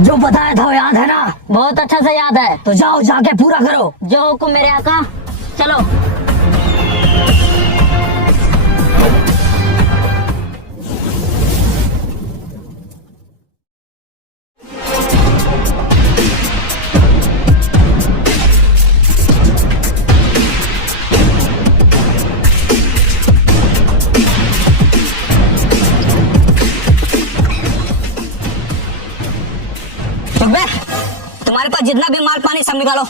जो बताया था वो याद है ना? बहुत अच्छा से याद है। तो जाओ जाके पूरा करो। जो हुकुम मेरे आका। चलो। तुम्हारे पास जितना भी माल पानी सब निकालो।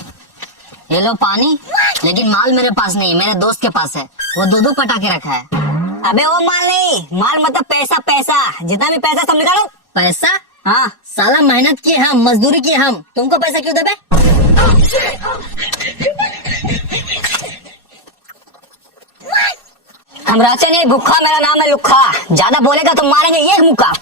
ये लो पानी, लेकिन माल मेरे पास नहीं, मेरे दोस्त के पास है। वो दो पटा के रखा है। अबे वो माल नहीं, माल मतलब पैसा। पैसा जितना भी पैसा सब निकालो। पैसा? हाँ। साला मेहनत किए हम, मजदूरी किए हम, तुमको पैसा क्यों देबे? हम रहते नहीं भूखा, मेरा नाम है लुखा। ज्यादा बोलेगा तो मारेंगे एक मुक्का।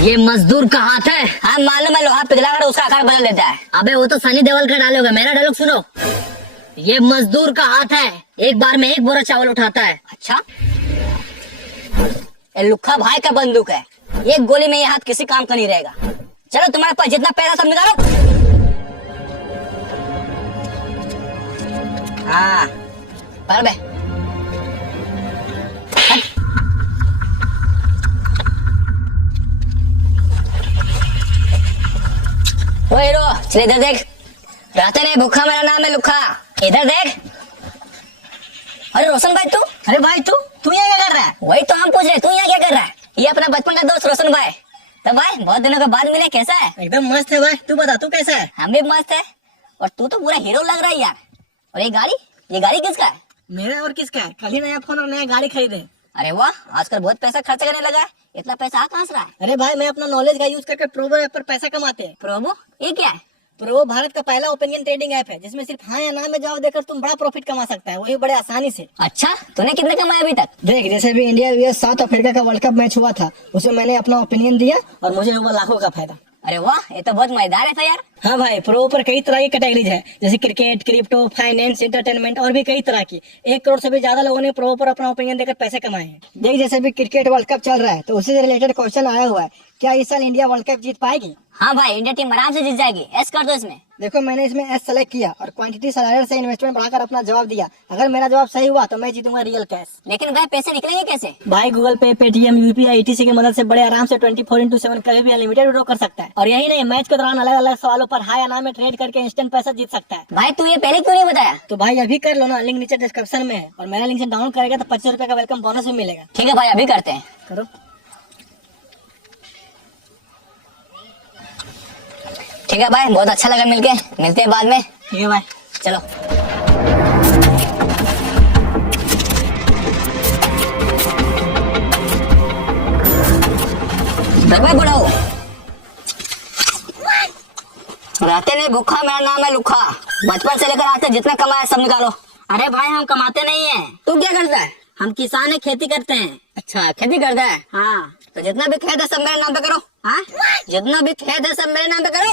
ये मजदूर का हाथ है। हाँ मालूम है, लोहा पिघलाकर उसका आकार बदल देता है। अबे वो तो सनी देओल का डायलॉग है, मेरा डायलॉग सुनो। ये मजदूर का हाथ है, एक बार में 1 बोरा चावल उठाता है। अच्छा, ये लुखा भाई का बंदूक है, एक गोली में ये हाथ किसी काम का नहीं रहेगा। चलो तुम्हारे पास जितना पैसा सब निकालो। हाँ पर बे ओ हीरो, चल इधर देख। रहते नहीं भूखा, मेरा नाम है लुखा। इधर देख। अरे रोशन भाई तू? अरे भाई तू यहाँ क्या कर रहा है? वही तो हम पूछ रहे, तू यहाँ क्या कर रहा है? ये अपना बचपन का दोस्त रोशन भाई। तो भाई बहुत दिनों के बाद मिले, कैसा है? एकदम मस्त है भाई, तू बता तू कैसा है? हम भी मस्त है। और तू तो पूरा हीरो लग रहा है यार। और ये गाड़ी किसका है? मेरा और किसका है? कल ही नया फोन और नया गाड़ी खरीदे। अरे वाह, आजकल बहुत पैसा खर्च करने लगा है। इतना पैसा आ कहाँ से रहा है? अरे भाई मैं अपना नॉलेज का यूज करके प्रोबो ऐप पर पैसा कमाते हैं। प्रोमो ये क्या है? प्रोबो भारत का पहला ओपिनियन ट्रेडिंग ऐप है, जिसमें सिर्फ हाँ या ना में जवाब देकर तुम बड़ा प्रॉफिट कमा सकता है, वही बड़े आसानी से। अच्छा, तूने कितने कमाए अभी तक? देख, जैसे भी इंडिया वीएस साउथ अफ्रीका का वर्ल्ड कप मैच हुआ था, उसमें मैंने अपना ओपिनियन दिया और मुझे हुआ लाखों का फायदा। अरे वाह, ये तो बहुत मजेदार है यार। हाँ भाई, प्रो पर कई तरह की कैटेगरीज है, जैसे क्रिकेट, क्रिप्टो, फाइनेंस, एंटरटेनमेंट और भी कई तरह की। 1 करोड़ से भी ज्यादा लोगों ने प्रो पर अपना ओपिनियन देकर पैसे कमाए हैं। देख, जैसे भी क्रिकेट वर्ल्ड कप चल रहा है, तो उससे रिलेटेड क्वेश्चन आया हुआ है, क्या इस साल इंडिया वर्ल्ड कप जीत पाएगी? हाँ भाई, इंडिया टीम आराम से जीत जाएगी। ऐस कर दो इसमें। देखो, मैंने इसमें एस सेलेक्ट किया और क्वांटिटी स्लाइडर से इन्वेस्टमेंट बढ़ाकर अपना जवाब दिया। अगर मेरा जवाब सही हुआ तो मैं जीतूंगा रियल कैश। लेकिन भाई पैसे निकलेंगे कैसे? भाई गूगल पे, पेटीएम, यूपीआई, ईटीसी की मदद से बड़े आराम से 24/7 कभी भी अनलिमिटेड विड्रॉ कर सकता है। और यही नहीं, मैच के दौरान अलग अलग सवालों पर हाँ या ना में ट्रेड करके इंस्टेंट पैसा जीत सकता है। भाई तू ये पहले क्यों नहीं बताया? तो भाई अभी कर लो ना, लिंक नीचे डिस्क्रिप्शन में है, और मेरा लिंक से डाउनलोड करेगा तो 25 रुपए का वेलकम बोनस भी मिलेगा। ठीक है भाई, अभी करते हैं। करो। ठीक है भाई, बहुत अच्छा लगा मिलके, मिलते हैं बाद में। ठीक है भाई, चलो। भाई बढ़ाओ। रहते नहीं भूखा, मेरा नाम है लुखा। बचपन से लेकर आज तक जितना कमाया सब निकालो। अरे भाई हम कमाते नहीं है, तू क्या करता है? हम किसान है, खेती करते हैं। अच्छा, खेती करता है। हाँ। तो जितना भी खेत है सब मेरे नाम पे करो। हाँ? जितना भी खेत है सब मेरे नाम पे करो।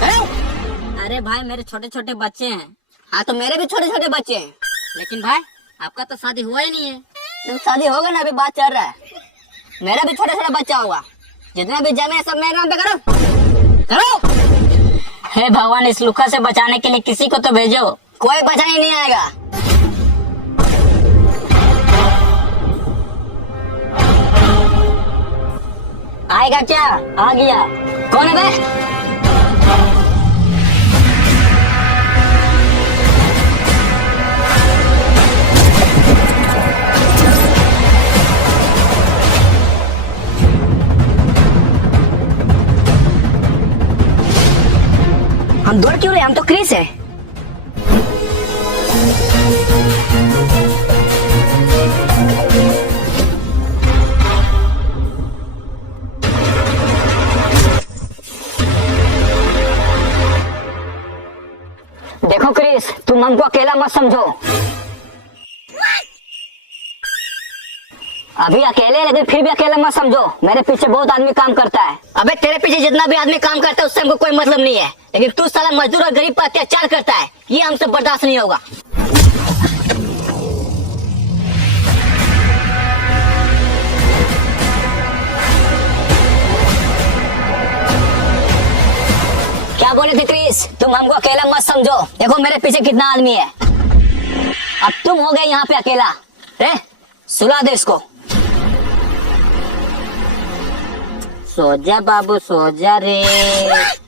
करो। अरे भाई मेरे छोटे छोटे बच्चे हैं। हाँ तो मेरे भी छोटे छोटे बच्चे हैं। लेकिन भाई आपका तो शादी हुआ ही नहीं है। तो शादी होगा ना, अभी बात चल रहा है। मेरा भी छोटा छोटा बच्चा होगा। जितना भी जमीन है सब मेरे नाम पे करो। करो। हे भगवान, इस लुखा से बचाने के लिए किसी को तो भेजो। कोई बचाने नहीं आएगा। आएगा क्या? आ गया। कौन है बे? हम दौड़ क्यों रहे? हम तो क्रिस है। देखो क्रिस, तुम हमको अकेला मत समझो। अभी अकेले, लेकिन फिर भी अकेला मत समझो। मेरे पीछे बहुत आदमी काम करता है। अबे तेरे पीछे जितना भी आदमी काम करता है उससे हमको कोई मतलब नहीं है, लेकिन तू साला मजदूर और गरीब पर अत्याचार करता है, ये हमसे बर्दाश्त नहीं होगा। क्रिस, तुम हमको अकेला मत समझो। देखो मेरे पीछे कितना आदमी है। अब तुम हो गए यहाँ पे अकेला। रे सुला दे इसको। सो जा बाबू, सो जा रे,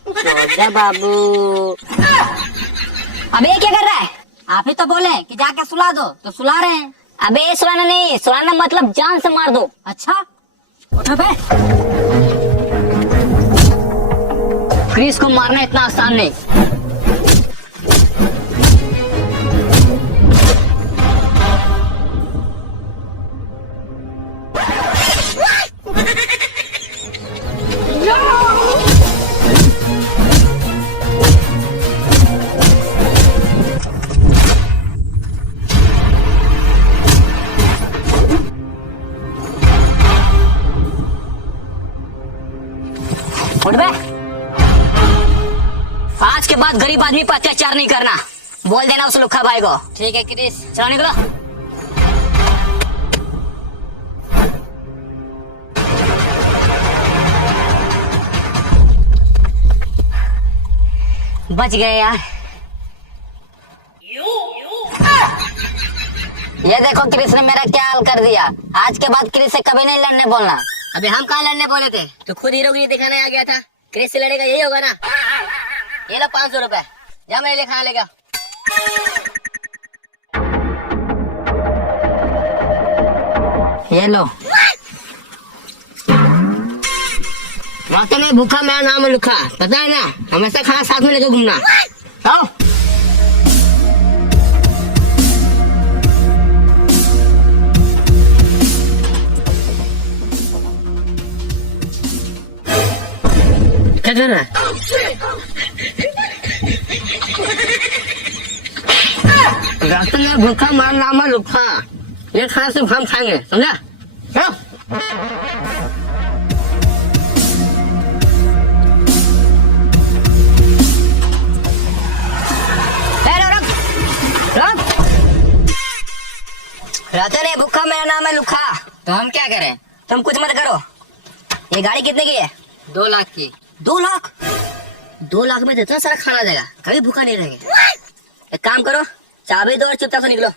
सो जा बाबू। अबे ये क्या कर रहा है? आप ही तो बोले कि जाके सुला दो, तो सुला रहे हैं। अबे सुलाना नहीं, सुलाना मतलब जान से मार दो। अच्छा उठो बे। क्रिस को मारना इतना आसान नहीं। उठ बे। आज के बाद गरीब आदमी पर अत्याचार नहीं करना, बोल देना उस लुखा भाई को। ठीक है क्रिस, चलो निकलो। बच गए यार। ये देखो क्रिस ने मेरा क्या हाल कर दिया। आज के बाद क्रिस से कभी नहीं लड़ने बोलना। अबे हम कहाँ लड़ने बोले थे? तो खुद हीरोगिरी दिखाने आ गया था। क्रिस से लड़ेगा यही होगा ना। ये लो 500 रुपए, जा मेरे लिए खा लेगा। ये लो। रास्ते में भूखा मेरा नाम है लुखा, पता है ना? हमेशा खाना साथ में लेके घूमना। आओ। क्या कर रहा है? रास्ते में भूखा मेरा नाम है लुखा, ये खाना सिर्फ हम खाएंगे, समझा? चलो। रहते नहीं भूखा मेरा नाम है लुखा, तो हम क्या करें? तुम कुछ मत करो। ये गाड़ी कितने की है? 2 लाख की। 2 लाख? 2 लाख में तो इतना सारा खाना देगा, कभी भूखा नहीं रहेंगे। एक काम करो, चाबी दो और चुपचाप से निकलो।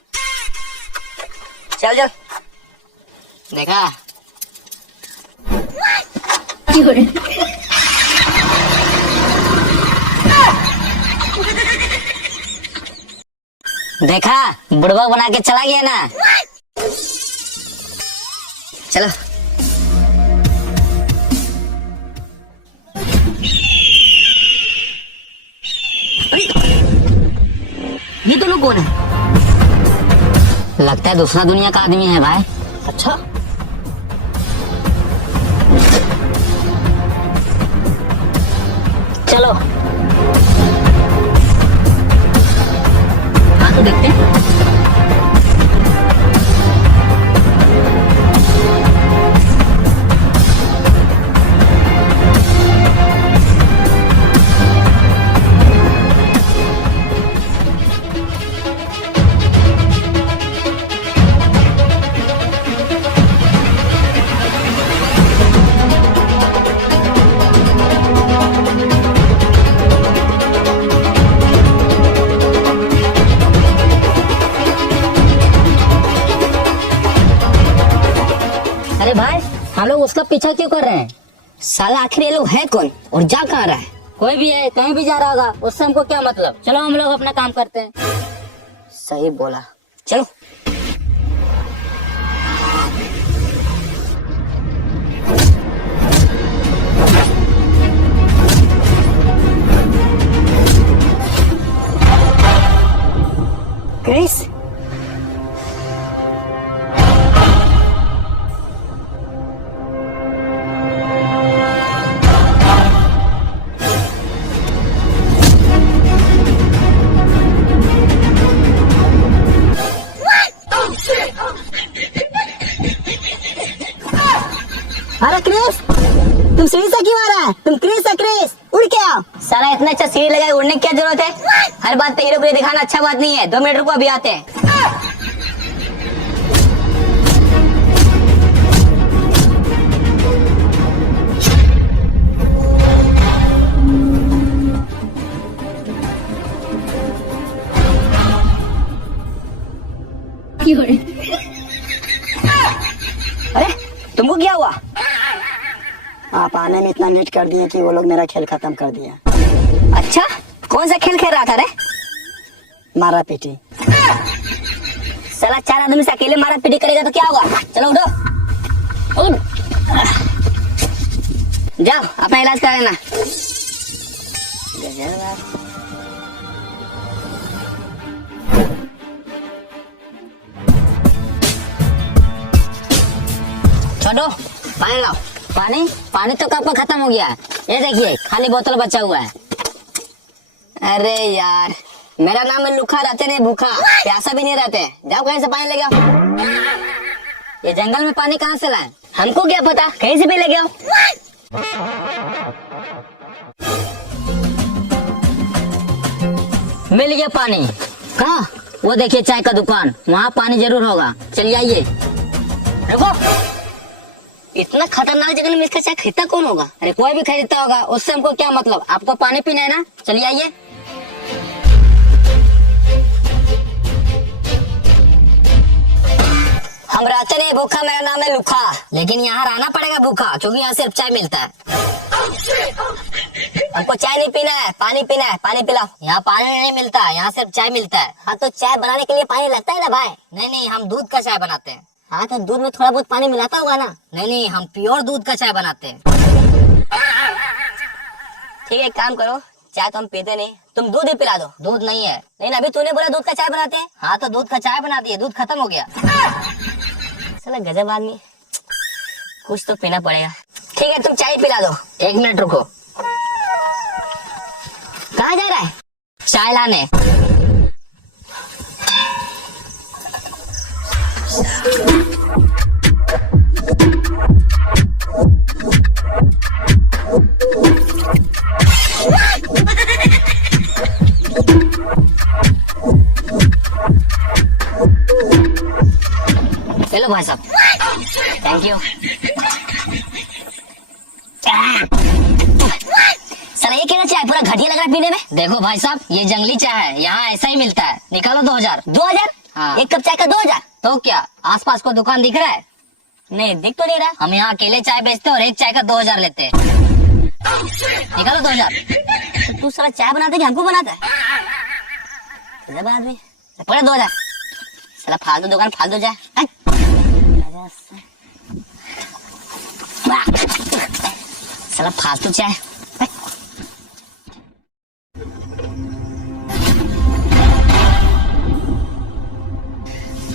चल चल। देखा? देखा, बुड़बक बना के चला गया ना। चलो। ये दोनों कौन है? लगता है दूसरा दुनिया का आदमी है भाई। अच्छा, चलो हाँ तो देखते हैं। अरे भाई, हम लोग उसका पीछा क्यों कर रहे हैं? साला आखिर ये लोग है कौन और जा कहाँ रहा है? कोई भी है, कहीं भी जा रहा होगा, उससे हमको क्या मतलब? चलो हम लोग अपना काम करते हैं। सही बोला, चलो। क्रिस, अरे क्रिस, तुम सीढ़ी से क्यों आ रहा है? तुम क्रिस है क्रिस, उड़ के आओ। साला इतना अच्छा सीढ़ी लगाए, उड़ने की क्या जरूरत है? हर बात पे हीरो गिरी दिखाना अच्छा बात नहीं है। 2 मिनट रुको, अभी आते हैं। अरे तुमको क्या हुआ? आप आने में इतना लेट कर दिए कि वो लोग मेरा खेल खत्म कर दिया। अच्छा, कौन सा खेल खेल रहा था रे? मारा पीटी। साला 4 आदमी से अकेले मारा पीटी करेगा तो क्या होगा? चलो उठो, उठ। जाओ अपना इलाज करा लेना। छोड़ो, पानी लाओ। पानी पानी तो कब का खत्म हो गया है। ये देखिए खाली बोतल बचा हुआ है। अरे यार, मेरा नाम है लुखा, रहते नहीं भूखा, प्यासा भी नहीं रहते। जाओ कहीं से पानी ले आओ। ये जंगल में पानी कहाँ से लाए? हमको क्या पता, कहीं से भी ले आओ। मिल गया पानी। कहाँ? वो देखिए चाय का दुकान, वहाँ पानी जरूर होगा। चलिए आइए। रुको, इतना खतरनाक जगह में इसका चाय खरीदता कौन होगा? अरे कोई भी खरीदता होगा, उससे हमको क्या मतलब? आपको पानी पीना है ना, चलिए आइए। हम रहते नहीं भूखा, मेरा नाम है लुखा, लेकिन यहाँ रहना पड़ेगा भूखा क्योंकि यहाँ सिर्फ चाय मिलता है। हमको चाय नहीं पीना है, पानी पीना है। पानी पिलाओ। यहाँ पानी नहीं मिलता, यहाँ सिर्फ चाय मिलता है। हाँ तो चाय बनाने के लिए पानी लगता है ना भाई? नहीं नहीं, हम दूध का चाय बनाते हैं। हाँ तो दूध में थोड़ा बहुत पानी मिलाता होगा ना? नहीं नहीं, हम प्योर दूध का चाय बनाते हैं। ठीक है, एक काम करो, चाय तो हम पीते नहीं, तुम दूध ही पिला दो। दूध नहीं है। लेकिन अभी तूने बोला दूध का चाय बनाते हैं। हाँ तो दूध का चाय बना दिए, दूध खत्म हो गया। चलो गजब आदमी, कुछ तो पीना पड़ेगा। ठीक है, तुम चाय पिला दो। 1 मिनट रुको। कहाँ जा रहा है? चाय लाने। हेलो भाई साहब, थैंक यू। सर ये क्या चाय पूरा घटिया लग रहा है पीने में। देखो भाई साहब, ये जंगली चाय है, यहाँ ऐसा ही मिलता है। निकालो 2000। 2000? हाँ। एक कप चाय का 2000? तो क्या आसपास को दुकान दिख रहा है? नहीं दिख तो नहीं रहा। हम यहाँ अकेले चाय बेचते हैं और एक चाय का 2000 लेते हैं। निकालो 2000। तो तू सारा चाय बनाते कि हमको बनाता है? आदमी पड़े 2000। साला फालतू दुकान, फालतू चाय। साला फालतू चाय।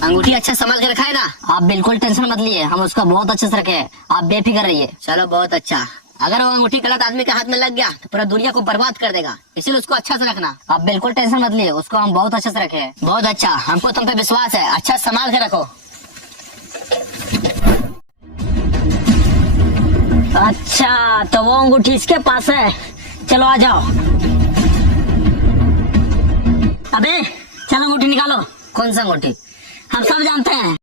अंगूठी अच्छा संभाल के रखा है ना? आप बिल्कुल टेंशन मत लिए, हम उसका बहुत अच्छे से रखे हैं। आप बेफिक्र रहिए। चलो बहुत अच्छा। अगर वो अंगूठी गलत आदमी के हाथ में लग गया तो पूरा दुनिया को बर्बाद कर देगा, इसीलिए उसको अच्छा से रखना। आप बिल्कुल टेंशन मत लिए, उसको हम बहुत अच्छे से रखे हैं। बहुत अच्छा, हमको तुम पे विश्वास है। अच्छा संभाल के रखो। अच्छा तो वो अंगूठी इसके पास है। चलो आ जाओ। अबे चलो अंगूठी निकालो। कौन सा अंगूठी? हम सब जानते हैं।